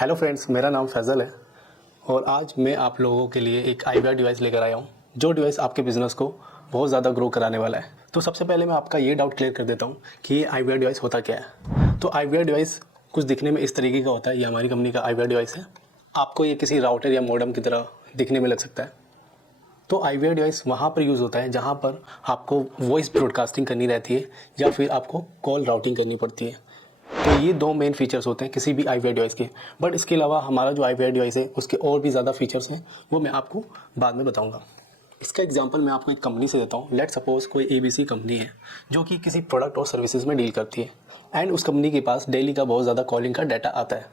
Hello friends, मेरा नाम फैज़ल है और आज मैं आप लोगों के लिए एक आईवीआर डिवाइस लेकर आया हूँ जो डिवाइस आपके बिज़नेस को बहुत ज़्यादा ग्रो कराने वाला है। तो सबसे पहले मैं आपका ये डाउट क्लियर कर देता हूँ कि ये आईवीआर डिवाइस होता क्या है। तो आईवीआर डिवाइस कुछ दिखने में इस तरीके का होता है। ये हमारी कंपनी का आईवीआर डिवाइस है। आपको ये किसी राउटर या मॉडेम की तरह दिखने में लग सकता है। तो आईवीआर डिवाइस वहाँ पर यूज़ होता है जहाँ पर आपको वॉइस ब्रॉडकास्टिंग करनी रहती है या फिर आपको कॉल राउटिंग करनी पड़ती है। तो ये दो मेन फीचर्स होते हैं किसी भी आईवीआर डिवाइस के। बट इसके अलावा हमारा जो आईवीआर डिवाइस है उसके और भी ज़्यादा फीचर्स हैं, वो मैं आपको बाद में बताऊंगा। इसका एग्जांपल मैं आपको एक कंपनी से देता हूँ। लेट सपोज कोई एबीसी कंपनी है जो कि किसी प्रोडक्ट और सर्विसेज में डील करती है एंड उस कंपनी के पास डेली का बहुत ज़्यादा कॉलिंग का डाटा आता है।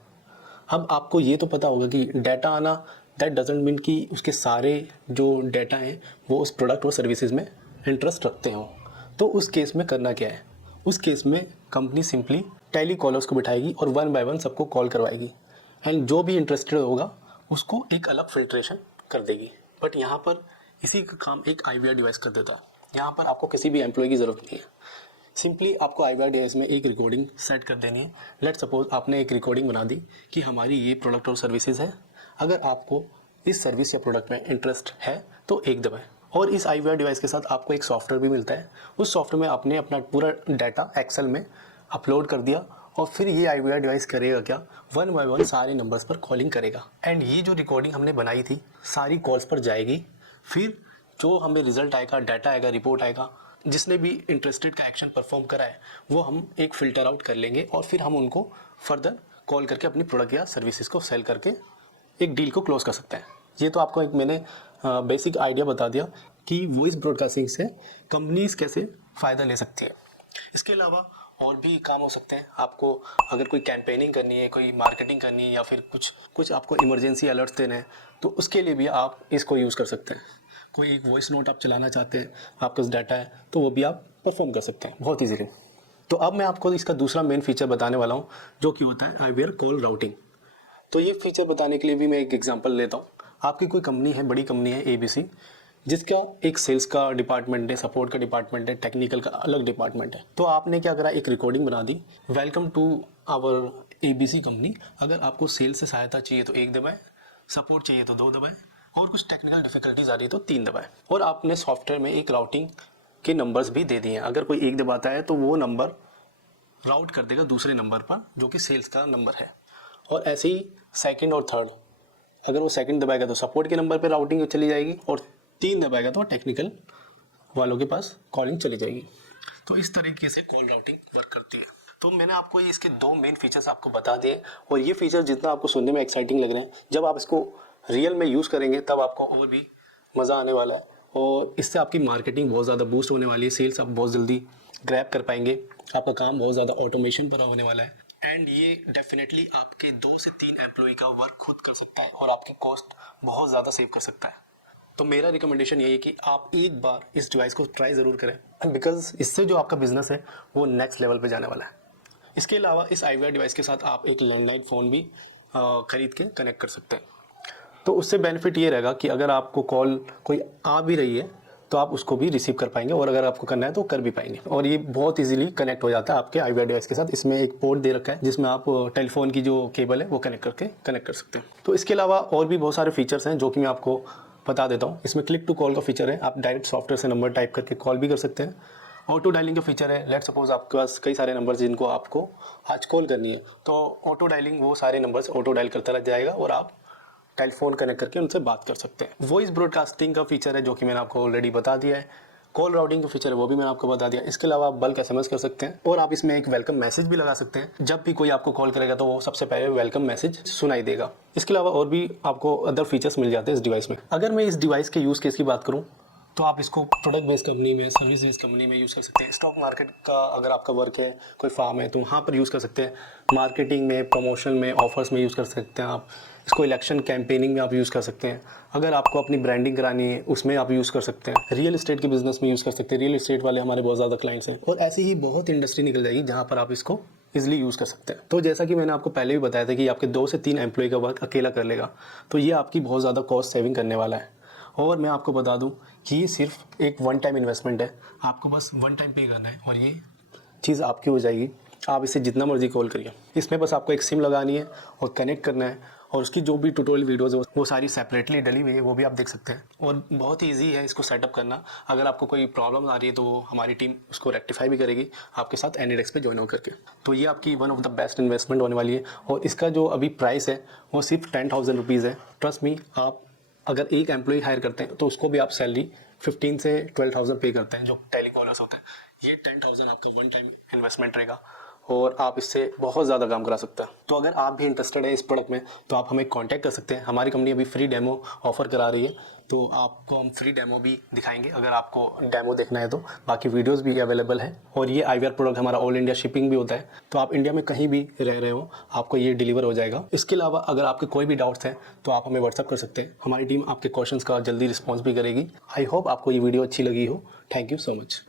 अब आपको ये तो पता होगा कि डाटा आना दैट डजेंट मीन कि उसके सारे जो डाटा हैं वो उस प्रोडक्ट और सर्विसेज में इंटरेस्ट रखते हों। तो उस केस में करना क्या है, उस केस में कंपनी सिंपली टेली कॉलर्स को बिठाएगी और वन बाय वन सबको कॉल करवाएगी एंड जो भी इंटरेस्टेड होगा उसको एक अलग फिल्ट्रेशन कर देगी। बट यहाँ पर इसी का काम एक आईवीआर डिवाइस कर देता है। यहाँ पर आपको किसी भी एम्प्लॉय की ज़रूरत नहीं है। सिंपली आपको आईवीआर डिवाइस में एक रिकॉर्डिंग सेट कर देनी है। लेट सपोज आपने एक रिकॉर्डिंग बना दी कि हमारी ये प्रोडक्ट और सर्विसेज है, अगर आपको इस सर्विस या प्रोडक्ट में इंटरेस्ट है तो एक दबाएं। और इस आईवीआर डिवाइस के साथ आपको एक सॉफ्टवेयर भी मिलता है। उस सॉफ्टवेयर में आपने अपना पूरा डाटा एक्सेल में अपलोड कर दिया और फिर ये आईवीआर डिवाइस करेगा क्या, वन बाय वन सारे नंबर्स पर कॉलिंग करेगा एंड ये जो रिकॉर्डिंग हमने बनाई थी सारी कॉल्स पर जाएगी। फिर जो हमें रिजल्ट आएगा, डाटा आएगा, रिपोर्ट आएगा, जिसने भी इंटरेस्टेड का एक्शन परफॉर्म करा है वो हम एक फ़िल्टर आउट कर लेंगे और फिर हम उनको फर्दर कॉल करके अपनी प्रोडक्ट या सर्विसेज को सेल करके एक डील को क्लोज कर सकते हैं। ये तो आपको एक मैंने बेसिक आइडिया बता दिया कि वॉइस ब्रॉडकास्टिंग से कंपनीज कैसे फ़ायदा ले सकती है। इसके अलावा और भी काम हो सकते हैं। आपको अगर कोई कैंपेनिंग करनी है, कोई मार्केटिंग करनी है या फिर कुछ आपको इमरजेंसी अलर्ट्स देने हैं तो उसके लिए भी आप इसको यूज़ कर सकते हैं। कोई एक वॉइस नोट आप चलाना चाहते हैं, आपके पास डाटा है तो वो भी आप परफॉर्म कर सकते हैं बहुत ईजीली। तो अब मैं आपको इसका दूसरा मेन फीचर बताने वाला हूँ जो कि होता है आईवीआर कॉल राउटिंग। तो ये फीचर बताने के लिए भी मैं एक एग्जांपल लेता हूँ। आपकी कोई कंपनी है, बड़ी कंपनी है एबीसी, जिसका एक सेल्स का डिपार्टमेंट है, सपोर्ट का डिपार्टमेंट है, टेक्निकल का अलग डिपार्टमेंट है। तो आपने क्या करा, एक रिकॉर्डिंग बना दी, welcome to our ABC company. अगर आपको सेल्स से सहायता चाहिए तो एक दबाएं, सपोर्ट चाहिए तो दो दबाएं और कुछ टेक्निकल डिफिकल्टीज आ रही है तो तीन दबाएं। और आपने सॉफ्टवेयर में एक राउटिंग के नंबर्स भी दे दिए हैं। अगर कोई एक दबाता है तो वो नंबर राउट कर देगा दूसरे नंबर पर जो कि सेल्स का नंबर है। और ऐसे ही सेकंड और थर्ड, अगर वो सेकंड दबाएगा तो सपोर्ट के नंबर पे राउटिंग चली जाएगी और तीन दबाएगा तो टेक्निकल वालों के पास कॉलिंग चली जाएगी। तो इस तरीके से कॉल राउटिंग वर्क करती है। तो मैंने आपको ये इसके दो मेन फीचर्स आपको बता दिए और ये फीचर जितना आपको सुनने में एक्साइटिंग लग रहे हैं, जब आप इसको रियल में यूज़ करेंगे तब आपको और भी मज़ा आने वाला है और इससे आपकी मार्केटिंग बहुत ज़्यादा बूस्ट होने वाली है। सेल्स आप बहुत जल्दी ग्रैब कर पाएंगे, आपका काम बहुत ज़्यादा ऑटोमेशन पर होने वाला है एंड ये डेफिनेटली आपके 2 से 3 एम्प्लॉय का वर्क खुद कर सकता है और आपकी कॉस्ट बहुत ज़्यादा सेव कर सकता है। तो मेरा रिकमेंडेशन ये है कि आप एक बार इस डिवाइस को ट्राई ज़रूर करें बिकॉज इससे जो आपका बिजनेस है वो नेक्स्ट लेवल पे जाने वाला है। इसके अलावा इस आईवीआर डिवाइस के साथ आप एक लैंडलाइन फ़ोन भी खरीद के कनेक्ट कर सकते हैं। तो उससे बेनिफिट ये रहेगा कि अगर आपको कॉल कोई आ भी रही है तो आप उसको भी रिसीव कर पाएंगे और अगर आपको करना है तो कर भी पाएंगे। और ये बहुत इजीली कनेक्ट हो जाता है आपके आईवीआर डिवाइस के साथ। इसमें एक पोर्ट दे रखा है जिसमें आप टेलीफोन की जो केबल है वो कनेक्ट कर सकते हैं। तो इसके अलावा और भी बहुत सारे फीचर्स हैं जो कि मैं आपको बता देता हूँ। इसमें क्लिक टू कॉल का फीचर है, आप डायरेक्ट सॉफ्टवेयर से नंबर टाइप करके कॉल भी कर सकते हैं। ऑटो डायलिंग का फीचर है, लेट सपोज आपके पास कई सारे नंबर जिनको आपको आज कॉल करनी है तो ऑटो डायलिंग वो सारे नंबर्स ऑटो डायल करता रह जाएगा और आप टेलीफोन कनेक्ट करके उनसे बात कर सकते हैं। वॉइस ब्रॉडकास्टिंग का फीचर है जो कि मैंने आपको ऑलरेडी बता दिया है। कॉल राउटिंग का फीचर है वो भी मैंने आपको बता दिया। इसके अलावा आप बल्क एसएमएस कर सकते हैं और आप इसमें एक वेलकम मैसेज भी लगा सकते हैं। जब भी कोई आपको कॉल करेगा तो वो सबसे पहले वेलकम मैसेज सुनाई देगा। इसके अलावा और भी आपको अदर फीचर्स मिल जाते हैं इस डिवाइस में। अगर मैं इस डिवाइस के यूज़ केस की बात करूँ तो आप इसको प्रोडक्ट बेस्ड कंपनी में, सर्विस बेस्ड कंपनी में यूज़ कर सकते हैं। स्टॉक मार्केट का अगर आपका वर्क है, कोई फार्म है तो वहाँ पर यूज़ कर सकते हैं। मार्केटिंग में, प्रमोशन में, ऑफर्स में यूज़ कर सकते हैं आप इसको। इलेक्शन कैंपेनिंग में आप यूज़ कर सकते हैं। अगर आपको अपनी ब्रांडिंग करानी है उसमें आप यूज़ कर सकते हैं। रियल एस्टेट के बिजनेस में यूज़ कर सकते हैं, रियल एस्टेट वाले हमारे बहुत ज़्यादा क्लाइंट्स हैं और ऐसी ही बहुत इंडस्ट्री निकल जाएगी जहाँ पर आप इसको इजीली यूज़ कर सकते हैं। तो जैसा कि मैंने आपको पहले भी बताया था कि आपके 2 से 3 एम्प्लॉय का वर्क अकेला कर लेगा, तो ये आपकी बहुत ज़्यादा कॉस्ट सेविंग करने वाला है। और मैं आपको बता दूं कि ये सिर्फ एक वन टाइम इन्वेस्टमेंट है, आपको बस वन टाइम पे करना है और ये चीज़ आपकी हो जाएगी। आप इसे जितना मर्जी कॉल करिए। इसमें बस आपको एक सिम लगानी है और कनेक्ट करना है, और उसकी जो भी ट्यूटोरियल वीडियोस है वो सारी सेपरेटली डली हुई है, वो भी आप देख सकते हैं। और बहुत ही ईजी है इसको सेटअप करना। अगर आपको कोई प्रॉब्लम आ रही है तो हमारी टीम उसको रेक्टिफाई भी करेगी आपके साथ एनीडेस्क पे ज्वाइन होकर के। तो ये आपकी one of the best investment होने वाली है। और इसका जो अभी प्राइस है वो सिर्फ 10,000 रुपीज़ है। ट्रस्ट मी, आप अगर एक एम्प्लॉय हायर करते हैं तो उसको भी आप सैलरी 15 से 12,000 पे करते हैं जो टेलीकॉलर्स होते हैं। ये 10,000 आपका वन टाइम इन्वेस्टमेंट रहेगा और आप इससे बहुत ज़्यादा काम करा सकते हैं। तो अगर आप भी इंटरेस्टेड है इस प्रोडक्ट में तो आप हमें कांटेक्ट कर सकते हैं। हमारी कंपनी अभी फ्री डेमो ऑफर करा रही है, तो आपको हम फ्री डेमो भी दिखाएंगे अगर आपको डेमो देखना है तो। बाकी वीडियोस भी अवेलेबल है। और ये आईवीआर प्रोडक्ट हमारा ऑल इंडिया शिपिंग भी होता है, तो आप इंडिया में कहीं भी रह रहे हो आपको ये डिलीवर हो जाएगा। इसके अलावा अगर आपके कोई भी डाउट्स हैं तो आप हमें व्हाट्सअप कर सकते हैं। हमारी टीम आपके क्वेश्चंस का जल्दी रिस्पॉन्स भी करेगी। आई होप आपको ये वीडियो अच्छी लगी हो। Thank you so much.